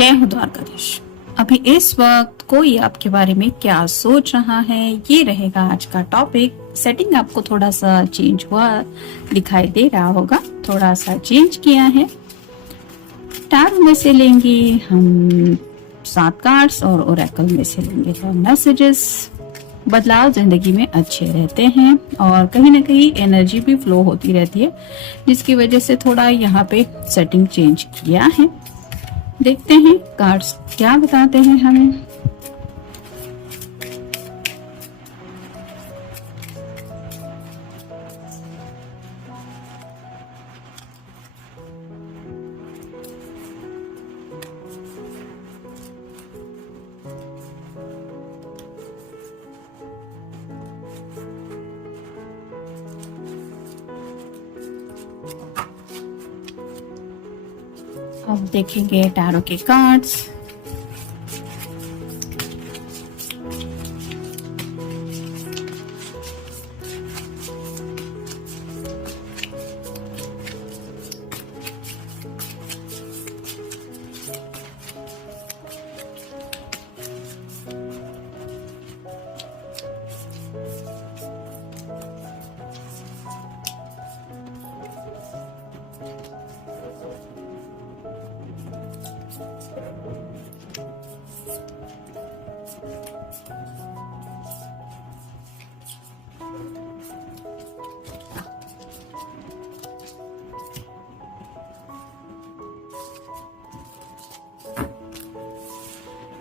जय हो द्वारकाधीश। अभी इस वक्त कोई आपके बारे में क्या सोच रहा है, ये रहेगा आज का टॉपिक। सेटिंग आपको थोड़ा सा चेंज हुआ दिखाई दे रहा होगा, थोड़ा सा चेंज किया है। टैरो में से लेंगे हम 7 कार्ड्स और ओरेकल में से लेंगे 10 मैसेजेस। बदलाव जिंदगी में अच्छे रहते हैं और कहीं ना कहीं एनर्जी भी फ्लो होती रहती है, जिसकी वजह से थोड़ा यहाँ पे सेटिंग चेंज किया है। देखते हैं कार्ड्स क्या बताते हैं हमें। अब देखेंगे टैरो के कार्ड्स।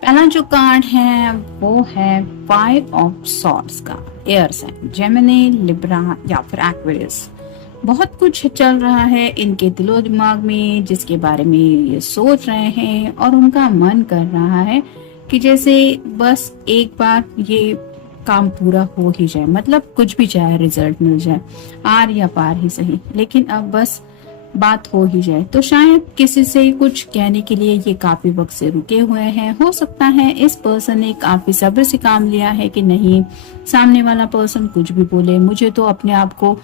पहला जो कार्ड है वो है 5 ऑफ सॉर्ड्स का। एयर साइन, जेमिनी, लिब्रा या फिर एक्वेरियस। बहुत कुछ चल रहा है इनके दिलो दिमाग में, जिसके बारे में ये सोच रहे हैं और उनका मन कर रहा है कि जैसे बस एक बार ये काम पूरा हो ही जाए, मतलब कुछ भी चाहे रिजल्ट मिल जाए, आर या पार ही सही, लेकिन अब बस बात हो ही जाए। तो शायद किसी से कुछ कहने के लिए ये काफी वक्त से रुके हुए हैं। हो सकता है इस पर्सन ने काफी सब्र से काम लिया है कि नहीं, सामने वाला पर्सन कुछ भी बोले, मुझे तो अपने आप को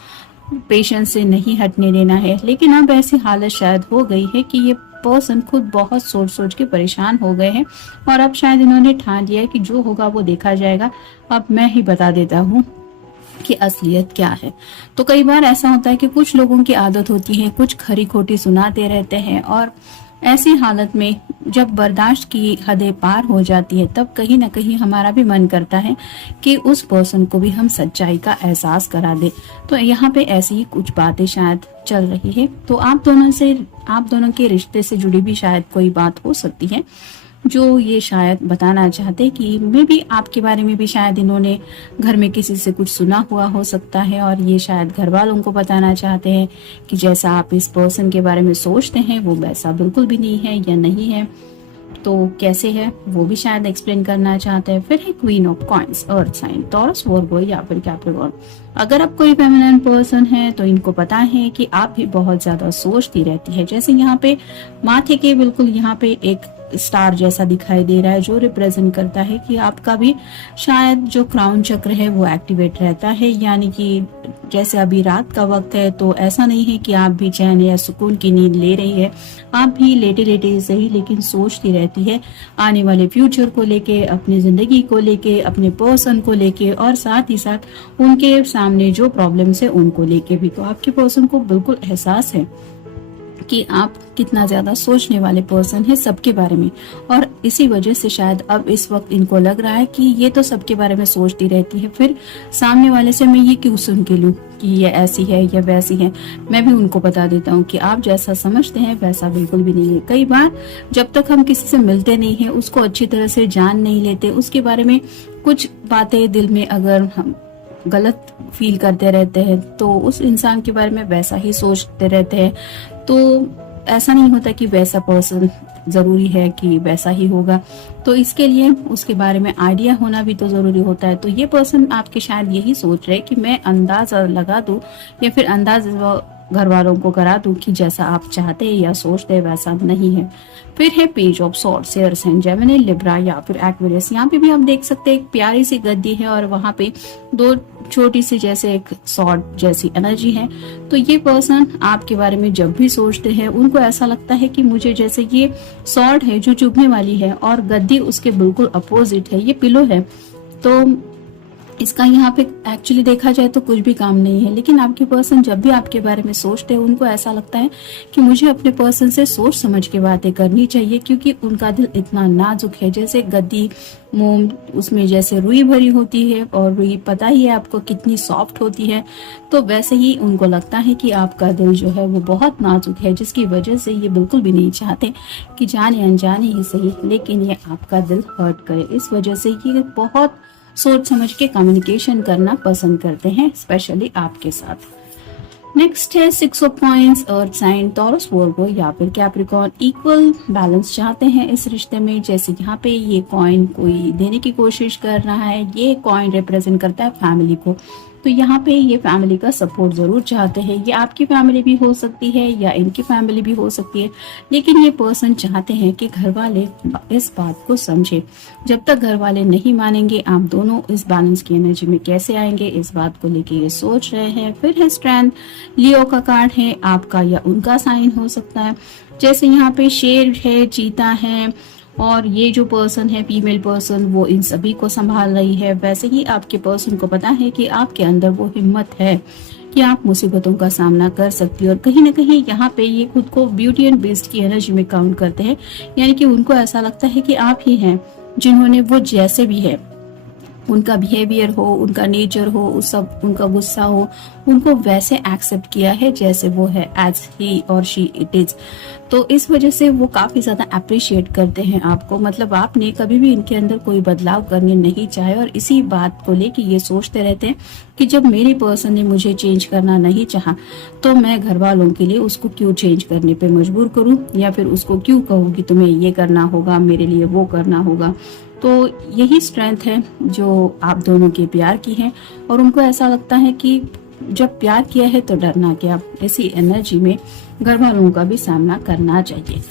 पेशेंस से नहीं हटने देना है। लेकिन अब ऐसी हालत शायद हो गई है कि ये पर्सन खुद बहुत सोच सोच के परेशान हो गए हैं और अब शायद इन्होंने ठान लिया कि जो होगा वो देखा जाएगा, अब मैं ही बता देता हूँ कि असलियत क्या है। तो कई बार ऐसा होता है कि कुछ लोगों की आदत होती है कुछ खरी खोटी सुनाते रहते हैं, और ऐसी हालत में जब बर्दाश्त की हदें पार हो जाती है तब कहीं ना कहीं हमारा भी मन करता है कि उस पर्सन को भी हम सच्चाई का एहसास करा दे। तो यहाँ पे ऐसी ही कुछ बातें शायद चल रही है। तो आप दोनों के रिश्ते से जुड़ी भी शायद कोई बात हो सकती है जो ये शायद बताना चाहते कि मे भी आपके बारे में भी शायद इन्होंने घर में किसी से कुछ सुना हुआ हो सकता है और ये शायद घर वालों को बताना चाहते हैं कि जैसा आप इस पर्सन के बारे में सोचते हैं वो वैसा बिल्कुल भी नहीं है या नहीं है, तो कैसे है वो भी शायद एक्सप्लेन करना चाहते हैं। फिर है queen of coins, earth sign, Taurus, Virgo या फिर कैप्रिकॉर्न। अगर आप कोई फेमिनिन पर्सन है तो इनको पता है कि आप भी बहुत ज्यादा सोचती रहती है। जैसे यहाँ पे माथे के बिल्कुल यहाँ पे एक स्टार जैसा दिखाई दे रहा है जो रिप्रेजेंट करता है कि आपका भी शायद जो क्राउन चक्र है वो एक्टिवेट रहता है। यानी कि जैसे अभी रात का वक्त है तो ऐसा नहीं है कि आप भी चैन या सुकून की नींद ले रही है, आप भी लेटे लेटे सही लेकिन सोचती रहती है आने वाले फ्यूचर को लेके, अपनी जिंदगी को लेके, अपने पर्सन को लेके और साथ ही साथ उनके सामने जो प्रॉब्लम्स है उनको लेके भी। तो आपके पर्सन को बिल्कुल एहसास है कि आप कितना ज्यादा सोचने वाले पर्सन है सबके बारे में, और इसी वजह से शायद अब इस वक्त इनको लग रहा है कि ये तो सबके बारे में सोचती रहती है, फिर सामने वाले से मैं ये क्यों सुन के लूं कि ये ऐसी है या वैसी है। मैं भी उनको बता देता हूँ कि आप जैसा समझते हैं वैसा बिल्कुल भी नहीं है। कई बार जब तक हम किसी से मिलते नहीं है, उसको अच्छी तरह से जान नहीं लेते, उसके बारे में कुछ बातें दिल में अगर हम गलत फील करते रहते हैं तो उस इंसान के बारे में वैसा ही सोचते रहते हैं। तो ऐसा नहीं होता कि वैसा पर्सन जरूरी है कि वैसा ही होगा, तो इसके लिए उसके बारे में आइडिया होना भी तो जरूरी होता है। तो ये पर्सन आपके शायद यही सोच रहे कि मैं अंदाजा लगा दूं या फिर अंदाज घर वालों को करा दूं कि जैसा आप चाहते हैं या सोचते हैं वैसा नहीं है। फिर है page of swords, Aries and Gemini, Libra या फिर एक्वेरियस। यहाँ पे भी आप देख सकते हैं एक प्यारी सी गद्दी है और वहां पे दो छोटी सी जैसे एक सॉर्ड जैसी एनर्जी है। तो ये पर्सन आपके बारे में जब भी सोचते हैं उनको ऐसा लगता है कि मुझे जैसे ये सॉर्ड है जो चुभने वाली है और गद्दी उसके बिल्कुल अपोजिट है, ये पिलो है। तो इसका यहाँ पे एक्चुअली देखा जाए तो कुछ भी काम नहीं है, लेकिन आपके पर्सन जब भी आपके बारे में सोचते हैं उनको ऐसा लगता है कि मुझे अपने पर्सन से सोच समझ के बातें करनी चाहिए, क्योंकि उनका दिल इतना नाजुक है। जैसे गद्दी मोम उसमें जैसे रुई भरी होती है और रुई पता ही है आपको कितनी सॉफ्ट होती है, तो वैसे ही उनको लगता है कि आपका दिल जो है वो बहुत नाजुक है, जिसकी वजह से ये बिल्कुल भी नहीं चाहते कि जाने अनजाने ही सही लेकिन ये आपका दिल हर्ट करे। इस वजह से ये बहुत सोच समझ के कम्युनिकेशन करना पसंद करते हैं, स्पेशली आपके साथ। नेक्स्ट है 6 of coins, earth sign, Taurus, Virgo या फिर कैप्रिकॉर्न। इक्वल बैलेंस चाहते हैं इस रिश्ते में। जैसे यहाँ पे ये कॉइन कोई देने की कोशिश कर रहा है, ये कॉइन रिप्रेजेंट करता है फैमिली को, तो यहाँ पे ये फैमिली का सपोर्ट जरूर चाहते हैं। ये आपकी फैमिली भी हो सकती है या इनकी फैमिली भी हो सकती है, लेकिन ये पर्सन चाहते हैं कि घर वाले इस बात को समझे। जब तक घर वाले नहीं मानेंगे आप दोनों इस बैलेंस की एनर्जी में कैसे आएंगे, इस बात को लेके ये सोच रहे हैं। फिर है स्ट्रेंथ, लियो का कार्ड है, आपका या उनका साइन हो सकता है। जैसे यहाँ पे शेर है, चीता है और ये जो पर्सन है फीमेल पर्सन वो इन सभी को संभाल रही है। वैसे ही आपके पर्सन को पता है कि आपके अंदर वो हिम्मत है कि आप मुसीबतों का सामना कर सकती हो, और कहीं ना कहीं यहाँ पे ये खुद को ब्यूटी एंड बीस्ट की एनर्जी में काउंट करते हैं। यानी कि उनको ऐसा लगता है कि आप ही हैं जिन्होंने वो जैसे भी है, उनका बिहेवियर हो, उनका नेचर हो, उस सब उनका गुस्सा हो, उनको वैसे एक्सेप्ट किया है जैसे वो है, एज ही और शी इट इज। तो इस वजह से वो काफी ज्यादा अप्रिशिएट करते हैं आपको। मतलब आपने कभी भी इनके अंदर कोई बदलाव करने नहीं चाहे और इसी बात को लेके ये सोचते रहते हैं कि जब मेरी पर्सन ने मुझे चेंज करना नहीं चाहा तो मैं घर वालों के लिए उसको क्यों चेंज करने पे मजबूर करूं, या फिर उसको क्यों कहूँ कि तुम्हें ये करना होगा, मेरे लिए वो करना होगा। तो यही स्ट्रेंथ है जो आप दोनों के प्यार की है, और उनको ऐसा लगता है कि जब प्यार किया है तो डरना क्या। ऐसी एनर्जी में घर वालों का भी सामना करना चाहिए।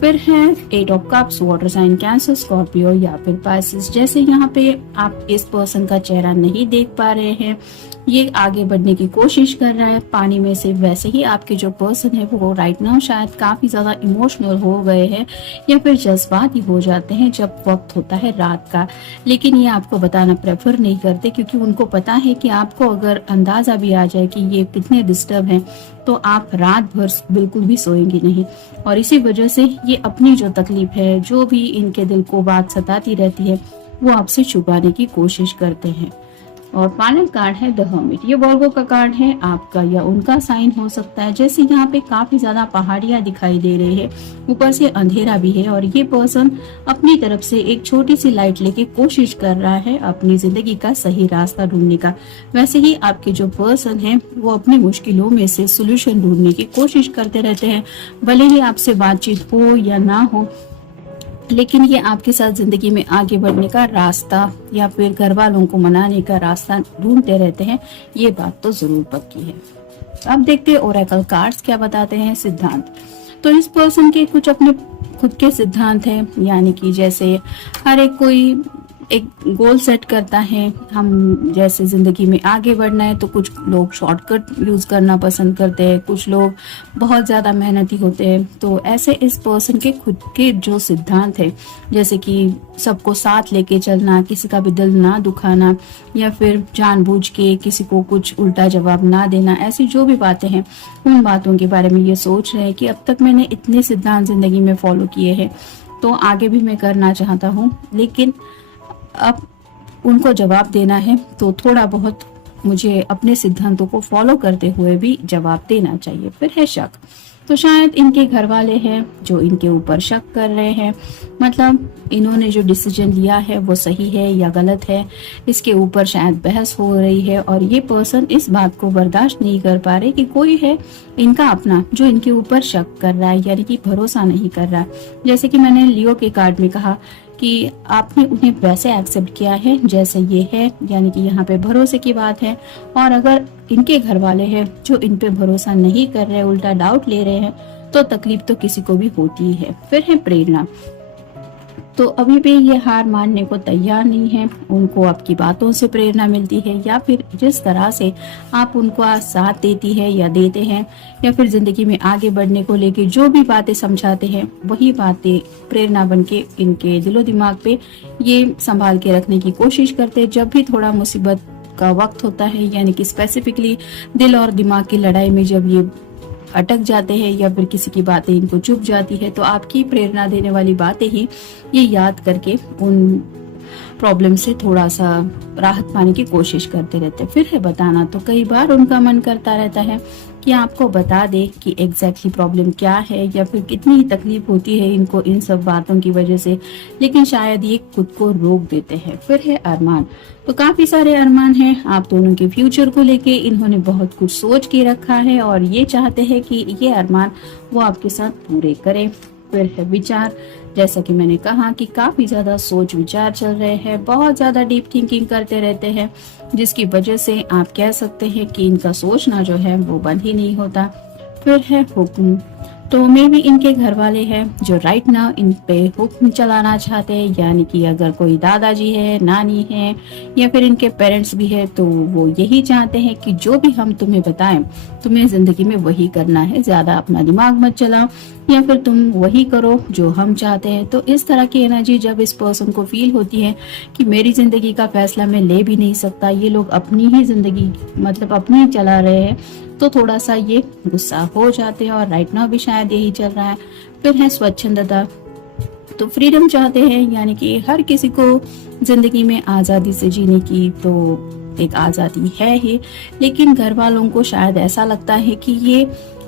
फिर है 8 of cups, water sign, Cancer, Scorpio या फिर पाइसेस। जैसे यहाँ पे आप इस पर्सन का चेहरा नहीं देख पा रहे हैं, ये आगे बढ़ने की कोशिश कर रहा है पानी में से, वैसे ही आपके जो पर्सन है वो राइट नाउ शायद काफी ज्यादा इमोशनल हो गए हैं या फिर जज्बाती हो जाते हैं जब वक्त होता है रात का। लेकिन ये आपको बताना प्रेफर नहीं करते, क्योंकि उनको पता है कि आपको अगर अंदाजा भी आ जाए कि ये कितने डिस्टर्ब हैं तो आप रात भर बिल्कुल भी सोएंगे नहीं। और इसी वजह से ये अपनी जो तकलीफ है, जो भी इनके दिल को बात सताती रहती है, वो आपसे छुपाने की कोशिश करते हैं। और फाइनल कार्ड है द हर्मिट, ये वर्गो का कार्ड है, आपका या उनका साइन हो सकता है। जैसे यहाँ पे काफी ज्यादा पहाड़ियां दिखाई दे रही है, ऊपर से अंधेरा भी है, और ये पर्सन अपनी तरफ से एक छोटी सी लाइट लेके कोशिश कर रहा है अपनी जिंदगी का सही रास्ता ढूंढने का। वैसे ही आपके जो पर्सन है वो अपनी मुश्किलों में से सोल्यूशन ढूंढने की कोशिश करते रहते हैं, भले ही आपसे बातचीत हो या ना हो, लेकिन ये आपके साथ जिंदगी में आगे बढ़ने का रास्ता या फिर घर वालों को मनाने का रास्ता ढूंढते रहते हैं, ये बात तो जरूर पक्की है। अब देखते हैं ओरेकल कार्ड्स क्या बताते हैं। सिद्धांत, तो इस पर्सन के कुछ अपने खुद के सिद्धांत हैं, यानी कि जैसे हर एक कोई एक गोल सेट करता है। हम जैसे जिंदगी में आगे बढ़ना है तो कुछ लोग शॉर्टकट यूज करना पसंद करते हैं, कुछ लोग बहुत ज्यादा मेहनती होते हैं। तो ऐसे इस पर्सन के खुद के जो सिद्धांत है, जैसे कि सबको साथ लेके चलना, किसी का भी दिल ना दुखाना, या फिर जानबूझ के किसी को कुछ उल्टा जवाब ना देना, ऐसी जो भी बातें हैं उन बातों के बारे में ये सोच रहे हैं कि अब तक मैंने इतने सिद्धांत जिंदगी में फॉलो किए हैं तो आगे भी मैं करना चाहता हूँ, लेकिन अब उनको जवाब देना है तो थोड़ा बहुत मुझे अपने सिद्धांतों को फॉलो करते हुए भी जवाब देना चाहिए। फिर है शक, तो शायद इनके घर वाले हैं जो इनके ऊपर शक कर रहे हैं, मतलब इन्होंने जो डिसीजन लिया है वो सही है या गलत है, इसके ऊपर शायद बहस हो रही है। और ये पर्सन इस बात को बर्दाश्त नहीं कर पा रहे कि कोई है इनका अपना जो इनके ऊपर शक कर रहा है, यानी कि भरोसा नहीं कर रहा। जैसे कि मैंने लियो के कार्ड में कहा कि आपने उन्हें वैसे एक्सेप्ट किया है जैसे ये है, यानी कि यहाँ पे भरोसे की बात है। और अगर इनके घर वाले हैं जो इन पे भरोसा नहीं कर रहे, उल्टा डाउट ले रहे हैं, तो तकलीफ तो किसी को भी होती ही है। फिर है प्रेरणा। तो अभी भी ये हार मानने को तैयार नहीं है। उनको आपकी बातों से प्रेरणा मिलती है, या फिर जिस तरह से आप उनको साथ देती है या देते हैं, या फिर जिंदगी में आगे बढ़ने को लेके जो भी बातें समझाते हैं, वही बातें प्रेरणा बन के इनके दिलो दिमाग पे ये संभाल के रखने की कोशिश करते हैं। जब भी थोड़ा मुसीबत का वक्त होता है, यानी कि स्पेसिफिकली दिल और दिमाग की लड़ाई में जब ये अटक जाते हैं या फिर किसी की बातें इनको चुभ जाती है, तो आपकी प्रेरणा देने वाली बातें ही ये याद करके उन प्रॉब्लम से थोड़ा सा राहत पाने की कोशिश करते रहते हैं। फिर है बताना। तो कई बार उनका मन करता रहता है कि आपको बता दे कि एग्जैक्टली प्रॉब्लम क्या है, या फिर कितनी ही तकलीफ होती है इनको इन सब बातों की वजह से, लेकिन शायद ये खुद को रोक देते हैं। फिर है अरमान। तो काफी सारे अरमान हैं आप दोनों के फ्यूचर को लेके। इन्होंने बहुत कुछ सोच के रखा है और ये चाहते हैं कि ये अरमान वो आपके साथ पूरे करें। फिर है विचार। जैसा कि मैंने कहा कि काफी ज्यादा सोच विचार चल रहे हैं, बहुत ज्यादा डीप थिंकिंग करते रहते हैं, जिसकी वजह से आप कह सकते हैं कि इनका सोचना जो है वो बंद ही नहीं होता। फिर है हुक्म। तो मे भी इनके घर वाले हैं जो राइट नाउ इन पे हुक्म चलाना चाहते हैं, यानी कि अगर कोई दादाजी है, नानी है, या फिर इनके पेरेंट्स भी है, तो वो यही चाहते हैं कि जो भी हम तुम्हें बताएं तुम्हें जिंदगी में वही करना है, ज्यादा अपना दिमाग मत चलाओ, या फिर तुम वही करो जो हम चाहते हैं। तो इस तरह की एनर्जी जब इस पर्सन को फील होती है कि मेरी जिंदगी का फैसला मैं ले भी नहीं सकता, ये लोग अपनी ही जिंदगी मतलब अपनी ही चला रहे हैं, तो थोड़ा सा ये गुस्सा हो जाते हैं। और राइट नाउ भी शायद यही चल रहा है। फिर है स्वच्छंदता। तो फ्रीडम चाहते हैं, यानी कि हर किसी को जिंदगी में आजादी से जीने की तो एक आजादी है ही, लेकिन घर वालों को शायद ऐसा लगता है कि ये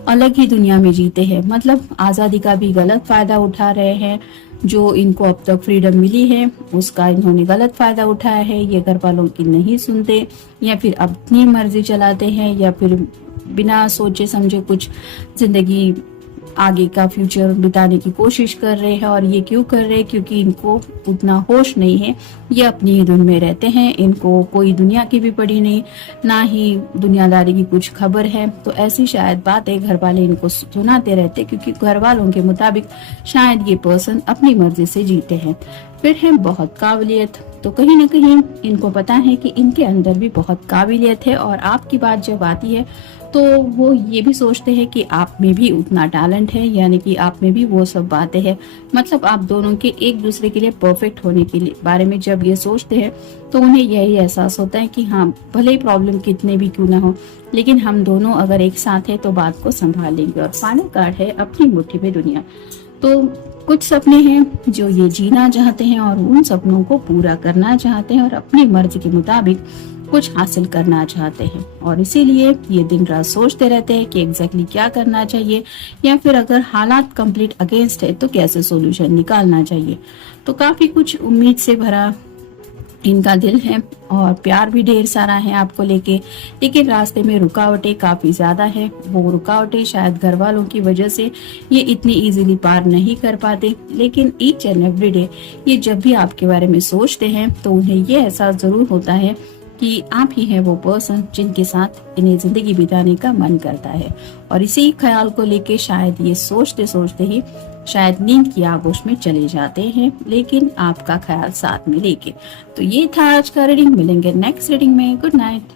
अलग ही दुनिया में जीते हैं, मतलब आजादी का भी गलत फायदा उठा रहे हैं। जो इनको अब तक फ्रीडम मिली है उसका इन्होंने गलत फायदा उठाया है। ये घर वालों की नहीं सुनते, या फिर अपनी मर्जी चलाते हैं, या फिर बिना सोचे समझे कुछ जिंदगी आगे का फ्यूचर बिताने की कोशिश कर रहे हैं। और ये क्यों कर रहे हैं? क्योंकि इनको उतना होश नहीं है, ये अपनी ही धुन में रहते हैं, इनको कोई दुनिया की भी पड़ी नहीं, ना ही दुनियादारी की कुछ खबर है। तो ऐसी शायद बातें घर वाले इनको सुनाते रहते, क्योंकि घर वालों के मुताबिक शायद ये पर्सन अपनी मर्जी से जीते हैं। फिर है बहुत काबिलियत। तो कहीं ना कहीं इनको पता है कि इनके अंदर भी बहुत काबिलियत है, और आपकी बात जब आती है तो वो ये भी सोचते हैं कि आप में भी उतना टैलेंट है, यानी कि आप में भी वो सब बातें हैं। मतलब आप दोनों के एक दूसरे के लिए परफेक्ट होने के लिए बारे में जब ये सोचते हैं, तो उन्हें यही एहसास होता है कि हाँ, भले ही प्रॉब्लम कितने भी क्यों ना हो, लेकिन हम दोनों अगर एक साथ हैं तो बात को संभाल लेंगे। और फाइनल कार्ड है अपनी मुट्ठी में दुनिया। तो कुछ सपने हैं जो ये जीना चाहते हैं और उन सपनों को पूरा करना चाहते हैं, और अपनी मर्जी के मुताबिक कुछ हासिल करना चाहते हैं। और इसीलिए ये दिन रात सोचते रहते हैं कि एग्जैक्टली क्या करना चाहिए, या फिर अगर हालात कंप्लीट अगेंस्ट है तो कैसे सॉल्यूशन निकालना चाहिए। तो काफी कुछ उम्मीद से भरा इनका दिल है, और प्यार भी ढेर सारा है आपको लेके, लेकिन रास्ते में रुकावटें काफी ज्यादा है। वो रुकावटें शायद घर वालों की वजह से ये इतनी इजीली पार नहीं कर पाते, लेकिन ईच एंड एवरी डे ये जब भी आपके बारे में सोचते हैं तो उन्हें ये एहसास जरूर होता है कि आप ही हैं वो पर्सन जिनके साथ इन्हें जिंदगी बिताने का मन करता है। और इसी ख्याल को लेके शायद ये सोचते सोचते ही शायद नींद की आगोश में चले जाते हैं, लेकिन आपका ख्याल साथ में लेके। तो ये था आज का रीडिंग। मिलेंगे नेक्स्ट रीडिंग में। Good night.